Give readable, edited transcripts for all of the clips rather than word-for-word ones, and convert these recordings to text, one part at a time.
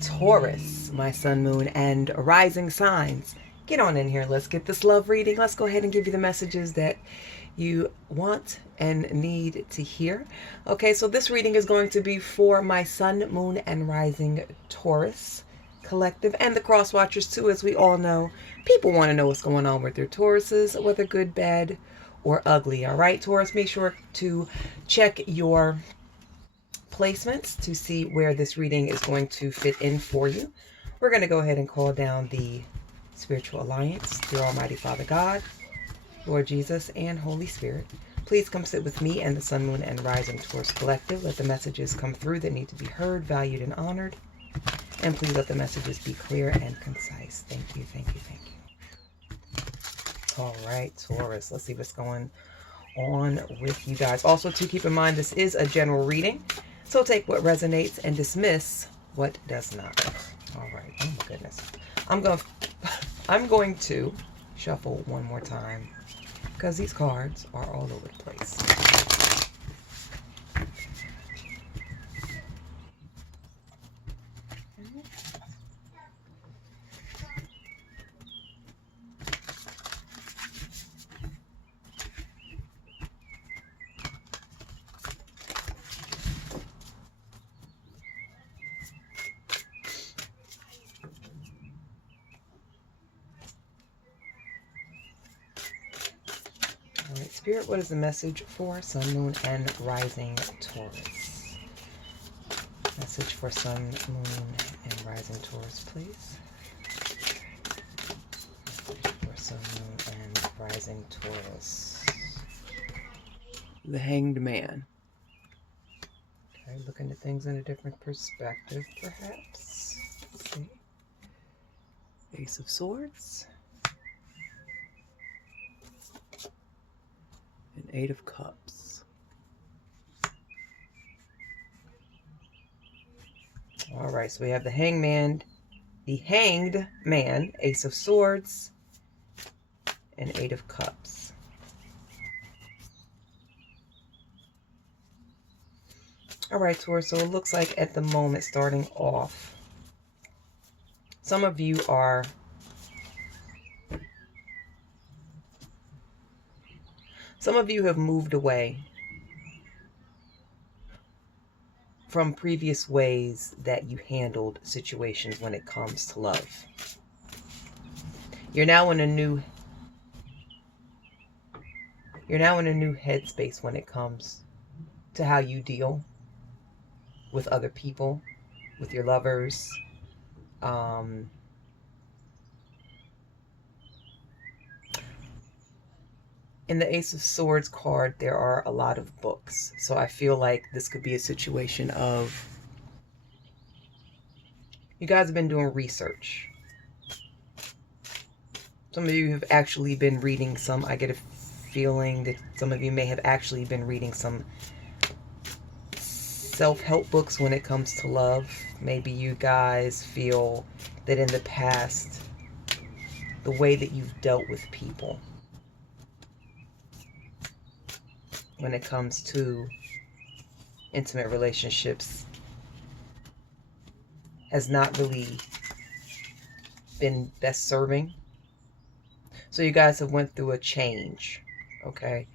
Taurus, my sun, moon, and rising signs. Get on in here. Let's get this love reading. Let's go ahead and give you the messages that you want and need to hear. Okay, so this reading is going to be for my sun, moon, and rising Taurus collective and the cross watchers too. As we all know, people want to know what's going on with their Tauruses, whether good, bad, or ugly. All right, Taurus, make sure to check your placements to see where this reading is going to fit in for you. We're going to go ahead and call down the spiritual alliance through Almighty Father God, Lord Jesus, and Holy Spirit. Please come sit with me and the sun, moon, and rising Taurus collective. Let the messages come through that need to be heard, valued, and honored. And please let the messages be clear and concise. Thank you, thank you, thank you. All right, Taurus, let's see what's going on with you guys. Also, to keep in mind, this is a general reading, so take what resonates and dismiss what does not. All right, oh my goodness. I'm going to shuffle one more time because these cards are all over the place. Spirit, what is the message for Sun, Moon, and Rising Taurus? Message for Sun, Moon, and Rising Taurus, please. Message for Sun, Moon, and Rising Taurus. The Hanged Man. Okay, looking at things in a different perspective, perhaps. Let's see. Ace of Swords. And Eight of Cups. All right, so we have the Hanged Man, Ace of Swords, and Eight of Cups. All right, Taurus, so it looks like at the moment, starting off, some of you have moved away from previous ways that you handled situations when it comes to love. You're now in a new headspace when it comes to how you deal with other people, with your lovers. In the Ace of Swords card, there are a lot of books. So I feel like this could be a situation of you guys have been doing research. Some of you have actually been reading some. I get a feeling that some of you may have actually been reading some self-help books when it comes to love. Maybe you guys feel that in the past, the way that you've dealt with people when it comes to intimate relationships has not really been best serving. So you guys have went through a change, okay?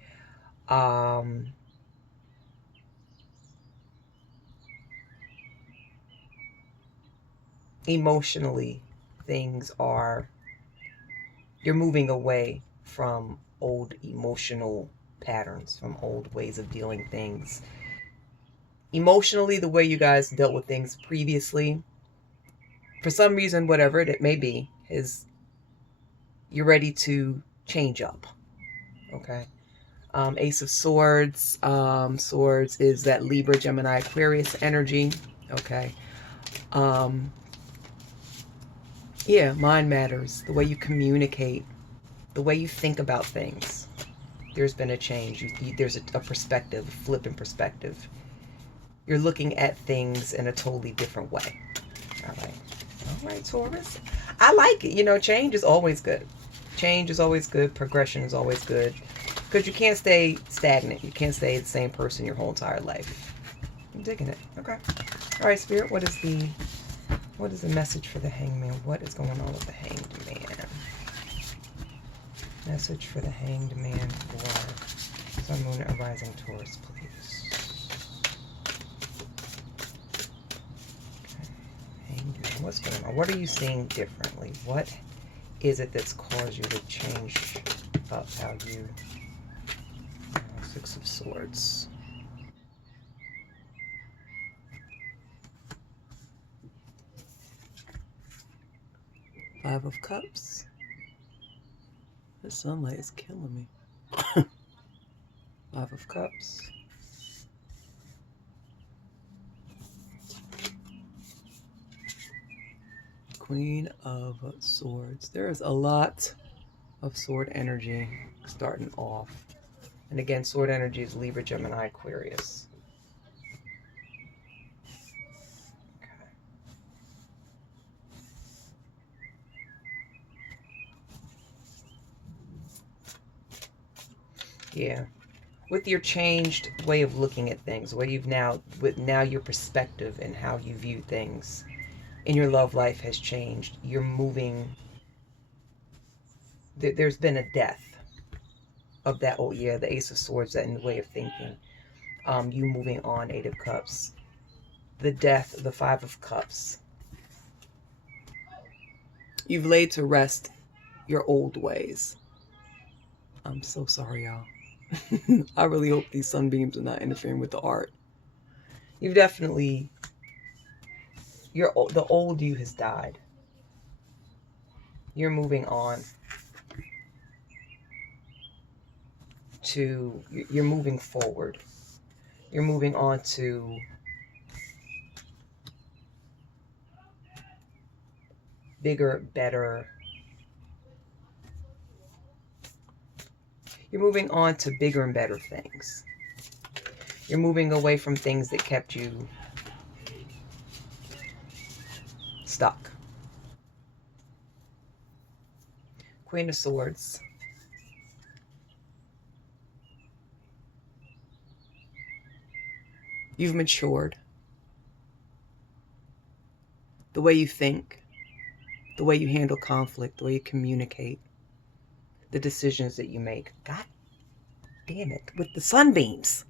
Emotionally, you're moving away from old emotional patterns, from old ways of dealing things. Emotionally, the way you guys dealt with things previously, for some reason, whatever it may be, you're ready to change up. Okay. Ace of Swords. Swords is that Libra, Gemini, Aquarius energy. Okay. Yeah, mind matters. The way you communicate, the way you think about things. There's been a change. There's a perspective, a flip in perspective. You're looking at things in a totally different way. All right. All right, Taurus. I like it. You know, change is always good. Change is always good. Progression is always good. Because you can't stay stagnant. You can't stay the same person your whole entire life. I'm digging it. Okay. All right, Spirit, what is the What is the message for the Hangman? What is going on with the Hanged Man? Message for the Hanged Man for Sun, Moon, and Rising Taurus, please. Okay. Hanged Man. What's going on? What are you seeing differently? What is it that's caused you to change up how you... Six of Swords. Five of Cups. The sunlight is killing me. Five of Cups. Queen of Swords. There is a lot of sword energy starting off. And again, sword energy is Libra, Gemini, Aquarius. Yeah, with your changed way of looking at things, where you've now your perspective and how you view things in your love life has changed. You're moving. There's been a death of that. Oh yeah, the Ace of Swords, that in the way of thinking. You moving on, Eight of Cups. The death, the Five of Cups. You've laid to rest your old ways. I'm so sorry, y'all. I really hope these sunbeams are not interfering with the art. You've definitely, the old you has died. You're moving on to, you're moving forward. You're moving on to bigger, better. You're moving on to bigger and better things. You're moving away from things that kept you stuck. Queen of Swords. You've matured. The way you think, the way you handle conflict, the way you communicate, the decisions that you make. God damn it, with the sunbeams.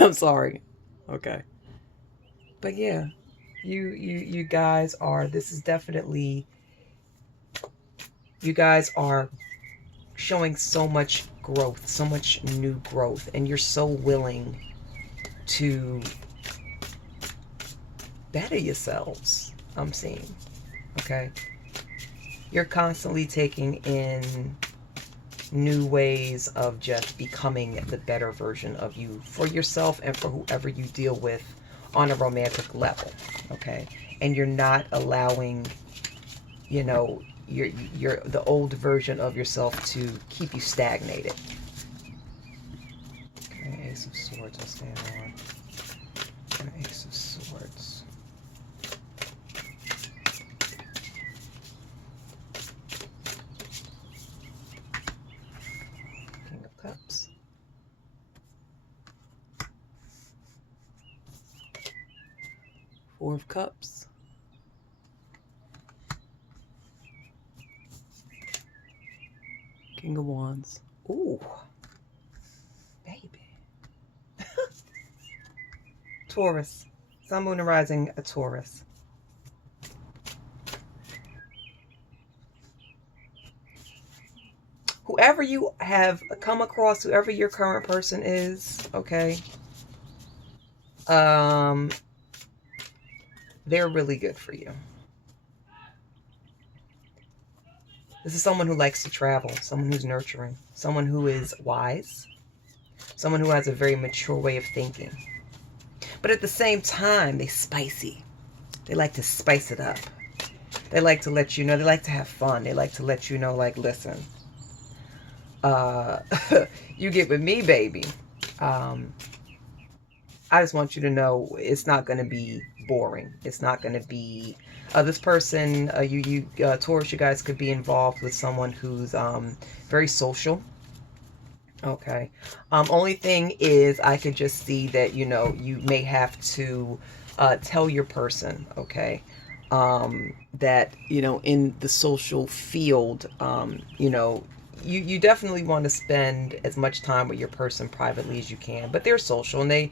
I'm sorry. Okay. But yeah, you guys are, this is definitely, you guys are showing so much growth, so much new growth, and you're so willing to better yourselves, I'm seeing. Okay. You're constantly taking in new ways of just becoming the better version of you for yourself and for whoever you deal with on a romantic level. Okay. And you're not allowing, you know, you're the old version of yourself to keep you stagnated. Okay, Ace of Swords, what's going on? Ace of Swords. King of Cups. Four of Cups. King of Wands. Ooh, baby. Taurus. Sun, Moon, and Rising, a Taurus. Whoever you have come across, whoever your current person is, okay, they're really good for you. This is someone who likes to travel, someone who's nurturing, someone who is wise, someone who has a very mature way of thinking. But at the same time, they're spicy. They like to spice it up. They like to let you know, they like to have fun. They like to let you know, like, listen, you get with me, baby. I just want you to know it's not going to be boring. It's not going to be, this person, Taurus, you guys could be involved with someone who's very social. Okay. Only thing is, I could just see that, you know, you may have to tell your person, okay, that, you know, in the social field, you know, you definitely want to spend as much time with your person privately as you can, but they're social, and they,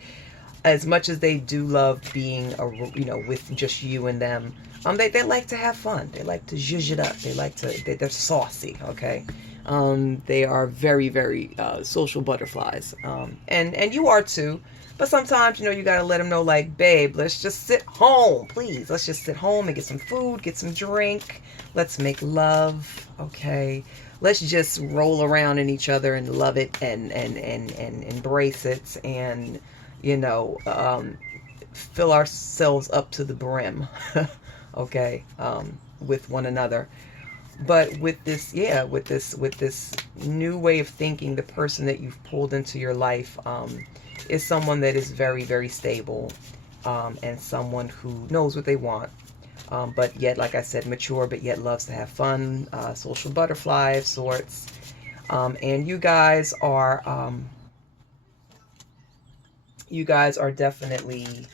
as much as they do love being you know, with just you and them, they like to have fun. They like to zhuzh it up. They like to, they're saucy. Okay. They are very, very social butterflies, and you are too. But sometimes, you know, you got to let them know, like, babe, let's just sit home, please. Let's just sit home and get some food, get some drink. Let's make love, okay? Let's just roll around in each other and love it, and embrace it, and, you know, fill ourselves up to the brim, okay, with one another. But with this, yeah, with this new way of thinking, the person that you've pulled into your life is someone that is very, very stable, and someone who knows what they want, but yet, like I said, mature, but yet loves to have fun, social butterfly of sorts. And you guys are definitely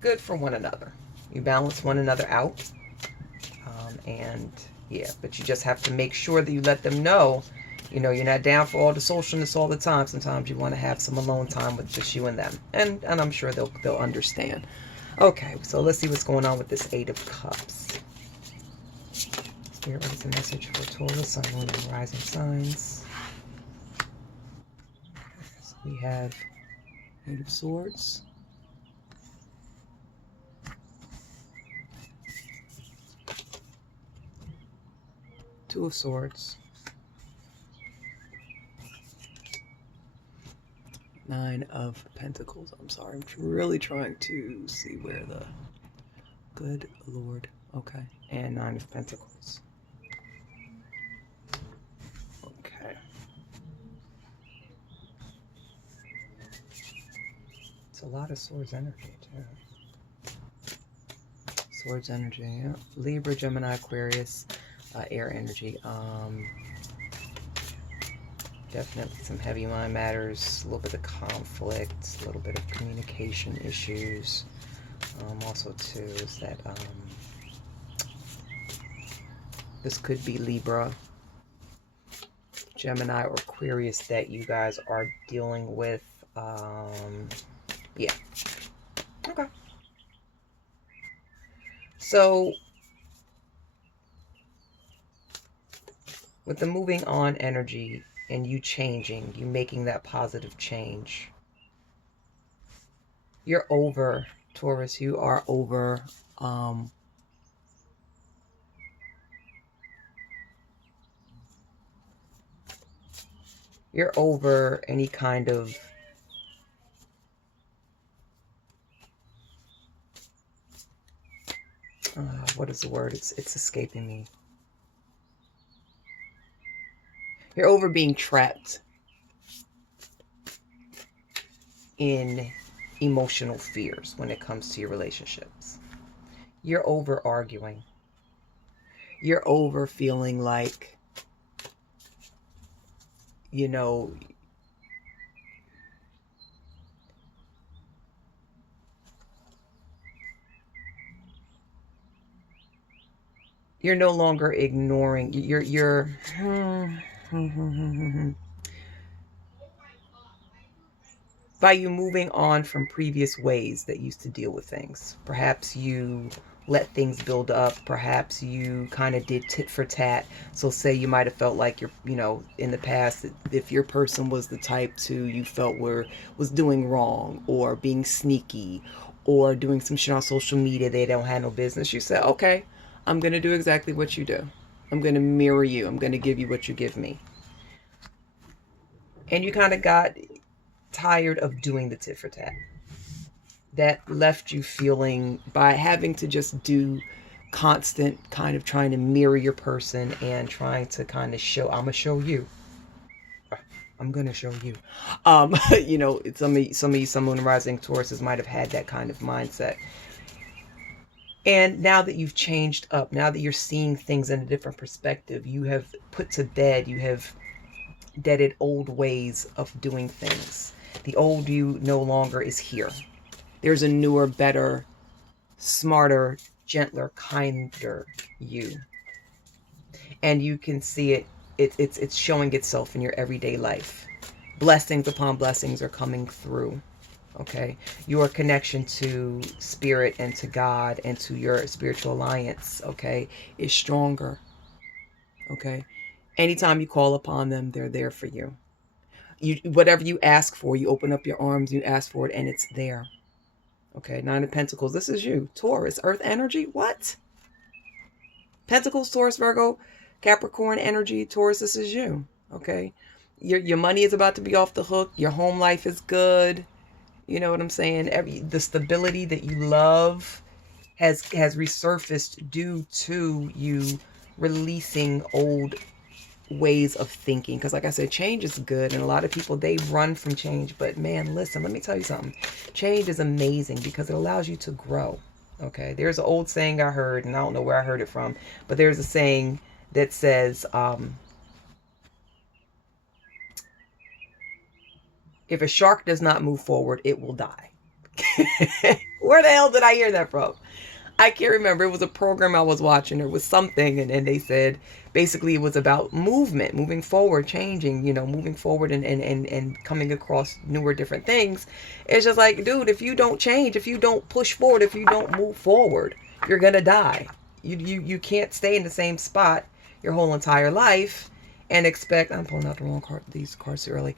good for one another. You balance one another out. And yeah, but you just have to make sure that you let them know, you know, you're not down for all the socialness all the time. Sometimes you want to have some alone time with just you and them. And I'm sure they'll understand. Okay, so let's see what's going on with this Eight of Cups. Spirit, what is the message for Taurus, Sun, Moon, and Rising signs? So we have Eight of Swords. Two of Swords. Nine of Pentacles. I'm sorry, I'm really trying to see where the... Good Lord. Okay. And Nine of Pentacles. Okay. It's a lot of Swords energy, too. Swords energy, yeah. Libra, Gemini, Aquarius, air energy. Definitely some heavy mind matters, a little bit of conflict, a little bit of communication issues. Also, too, is that this could be Libra, Gemini, or Aquarius that you guys are dealing with. Yeah. Okay. So, with the moving on energy and you changing, you making that positive change, you're over, Taurus, you are over you're over any kind of what is the word? It's escaping me. You're over being trapped in emotional fears when it comes to your relationships. You're over arguing. You're over feeling like, you know, you're no longer ignoring. You're by you moving on from previous ways that used to deal with things. Perhaps you let things build up. Perhaps you kind of did tit for tat. So say you might have felt like you're, you know, in the past, if your person was the type to you felt was doing wrong or being sneaky or doing some shit on social media they don't have no business, you said, okay, I'm going to do exactly what you do. I'm going to mirror you. I'm going to give you what you give me. And you kind of got tired of doing the tit for tat. That left you feeling, by having to just do constant kind of trying to mirror your person and trying to kind of show, I'm going to show you. I'm going to show you. You know, some of you, Sun, Moon, and Rising Tauruses might have had that kind of mindset. And now that you've changed up, now that you're seeing things in a different perspective, you have put to bed, you have deaded old ways of doing things. The old you no longer is here. There's a newer, better smarter, gentler, kinder you. And you can see it's showing itself in your everyday life. Blessings upon blessings are coming through. Okay, your connection to spirit and to God and to your spiritual alliance, okay, is stronger. Okay, anytime you call upon them, they're there for you. Whatever you ask for, you open up your arms, you ask for it, and it's there. Okay, Nine of Pentacles, this is you. Taurus, Earth energy, what? Pentacles, Taurus, Virgo, Capricorn energy, Taurus, this is you. Okay, your money is about to be off the hook. Your home life is good. You know what I'm saying? The stability that you love has resurfaced due to you releasing old ways of thinking. Because like I said, change is good, and a lot of people, they run from change. But man, listen, let me tell you something. Change is amazing because it allows you to grow. Okay, there's an old saying I heard, and I don't know where I heard it from, but there's a saying that says, if a shark does not move forward, it will die. Where the hell did I hear that from? I can't remember. It was a program I was watching. It was something, and they said basically it was about movement, moving forward, changing, moving forward and coming across newer, different things. It's just like, dude, if you don't change, if you don't push forward, if you don't move forward, you're gonna die. You can't stay in the same spot your whole entire life and expect. I'm pulling out the wrong card. These cards too early.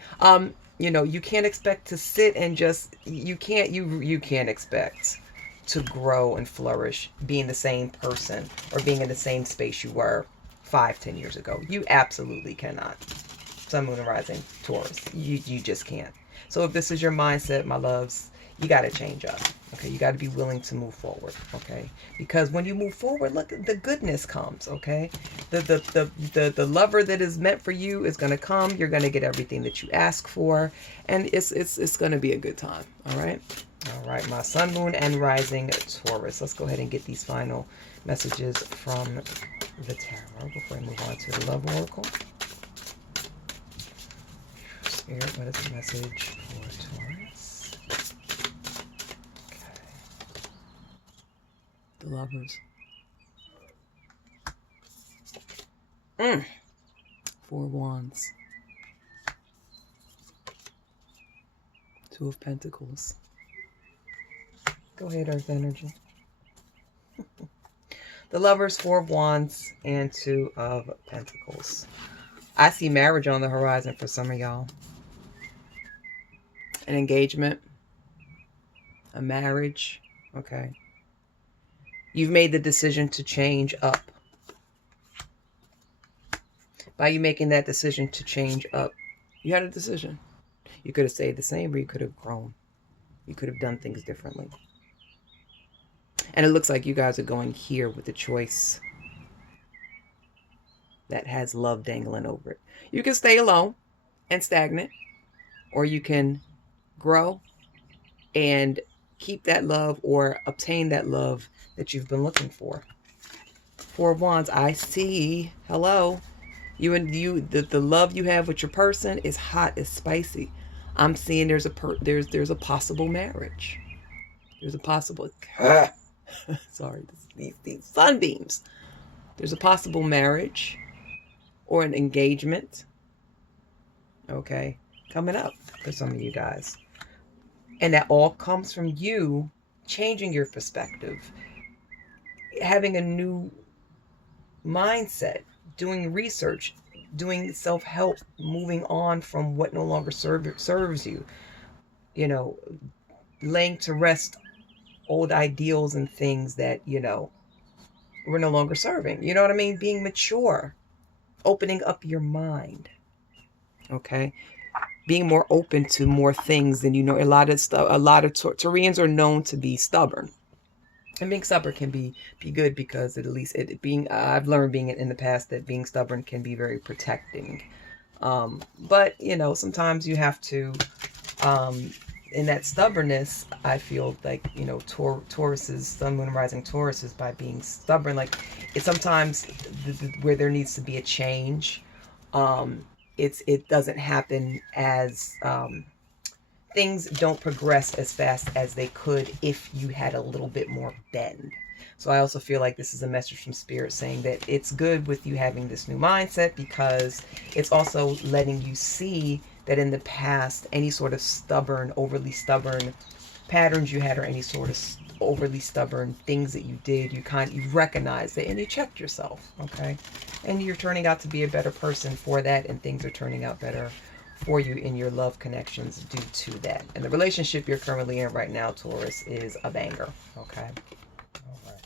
You can't expect to sit and just. You can't expect to grow and flourish being the same person or being in the same space you were 5-10 years ago. You absolutely cannot. Sun, Moon, and Rising, Taurus. You just can't. So if this is your mindset, my loves, you got to change up. Okay, you got to be willing to move forward. Okay, because when you move forward, look, the goodness comes. Okay, the lover that is meant for you is going to come. You're going to get everything that you ask for, and it's going to be a good time. All right. All right, my Sun, Moon, and Rising Taurus. Let's go ahead and get these final messages from the tarot before I move on to the Love Oracle. Spirit, what is the message for Taurus? Okay. The Lovers. Four Wands. Two of Pentacles. Go ahead, Earth energy. The Lovers, Four of Wands, and Two of Pentacles. I see marriage on the horizon for some of y'all. An engagement. A marriage. Okay. You've made the decision to change up. By you making that decision to change up, you had a decision. You could have stayed the same, or you could have grown. You could have done things differently. And it looks like you guys are going here with the choice that has love dangling over it. You can stay alone and stagnant, or you can grow and keep that love or obtain that love that you've been looking for. Four of Wands, I see. Hello. The love you have with your person is hot, is spicy. I'm seeing there's a possible marriage. There's a possible sorry, these sunbeams. There's a possible marriage or an engagement, okay, coming up for some of you guys. And that all comes from you changing your perspective, having a new mindset, doing research, doing self-help, moving on from what no longer serves you, laying to rest old ideals and things that, we're no longer serving. You know what I mean? Being mature, opening up your mind, okay? Being more open to more things than you know. A lot of Taurians are known to be stubborn. And being stubborn can be good because at least I've learned being in the past that being stubborn can be very protecting. But, sometimes you have to, in that stubbornness, I feel like, Taurus's, Sun, Moon, Rising Taurus is by being stubborn. Like, it's sometimes where there needs to be a change. It doesn't happen as things don't progress as fast as they could if you had a little bit more bend. So I also feel like this is a message from Spirit saying that it's good with you having this new mindset, because it's also letting you see that in the past, any sort of stubborn, overly stubborn patterns you had, or any sort of overly stubborn things that you did, you recognized it and you checked yourself, okay? And you're turning out to be a better person for that, and things are turning out better for you in your love connections due to that. And the relationship you're currently in right now, Taurus, is a banger, okay? All right.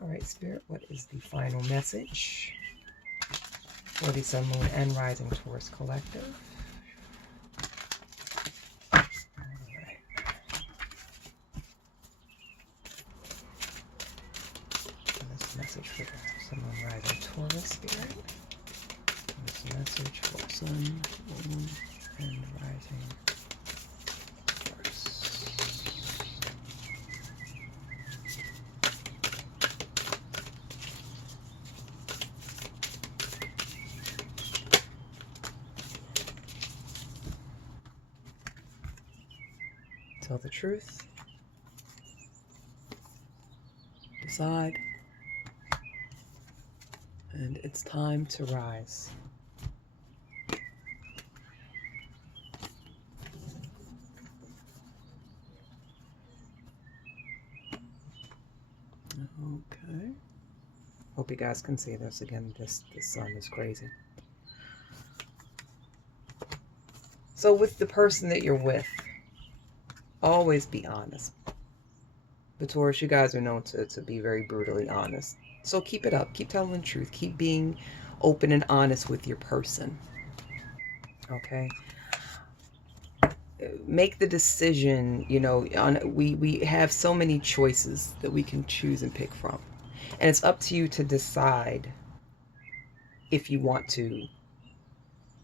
All right, Spirit, what is the final message for the Sun, Moon, and Rising Taurus Collective? All right. And this message for the Sun, Moon, Rising Taurus, Spirit. This message for Sun, Moon, and Rising Taurus. Tell the truth. Decide. And it's time to rise. Okay. Hope you guys can see this again. This sun is crazy. So with the person that you're with, always be honest. The Taurus, you guys are known to be very brutally honest. So keep it up. Keep telling the truth. Keep being open and honest with your person. Okay? Make the decision, you know, we have so many choices that we can choose and pick from. And it's up to you to decide if you want to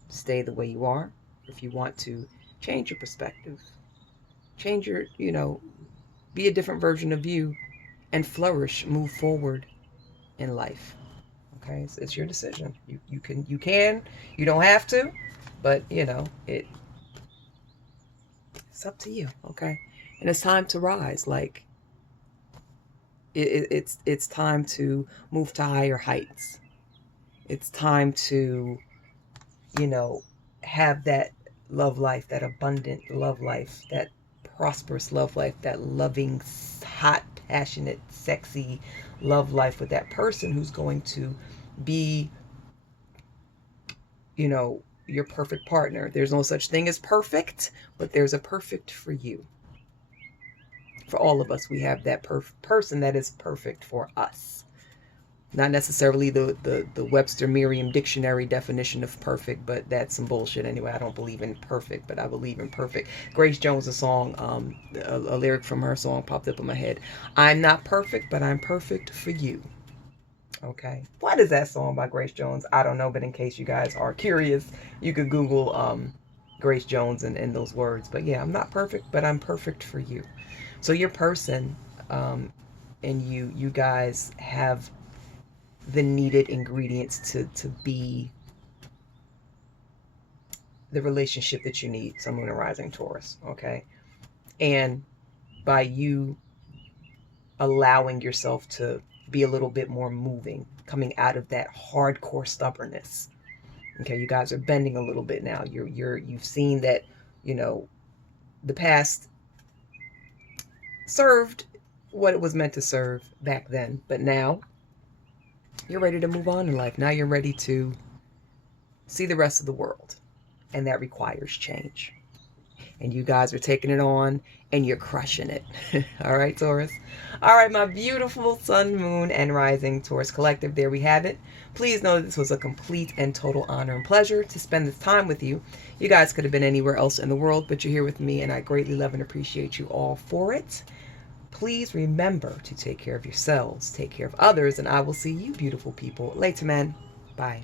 stay the way you are, if you want to change your perspective, change your, you know, be a different version of you and flourish, move forward in life. Okay, so it's your decision. You can, you don't have to, but you know, it's up to you. Okay, and it's time to rise. Like it's time to move to higher heights. It's time to, you know, have that love life, that abundant love life, that prosperous love life, that loving, hot, passionate, sexy love life with that person who's going to be, you know, your perfect partner. There's no such thing as perfect, but there's a perfect for you. For all of us, we have that person that is perfect for us. Not necessarily the Webster Merriam Dictionary definition of perfect, but that's some bullshit anyway. I don't believe in perfect, but I believe in perfect. Grace Jones, a song, a lyric from her song popped up in my head. I'm not perfect, but I'm perfect for you. Okay. What is that song by Grace Jones? I don't know, but in case you guys are curious, you could Google Grace Jones and those words. But yeah, I'm not perfect, but I'm perfect for you. So your person and you guys have the needed ingredients to be the relationship that you need, Sun, Moon, and Rising Taurus, okay? And by you allowing yourself to be a little bit more moving, coming out of that hardcore stubbornness, okay? You guys are bending a little bit now. You've seen that, you know, the past served what it was meant to serve back then, but now you're ready to move on in life. Now you're ready to see the rest of the world. And that requires change. And you guys are taking it on and you're crushing it. All right, Taurus? All right, my beautiful Sun, Moon, and Rising Taurus Collective. There we have it. Please know that this was a complete and total honor and pleasure to spend this time with you. You guys could have been anywhere else in the world, but you're here with me, and I greatly love and appreciate you all for it. Please remember to take care of yourselves, take care of others, and I will see you beautiful people later, man. Bye.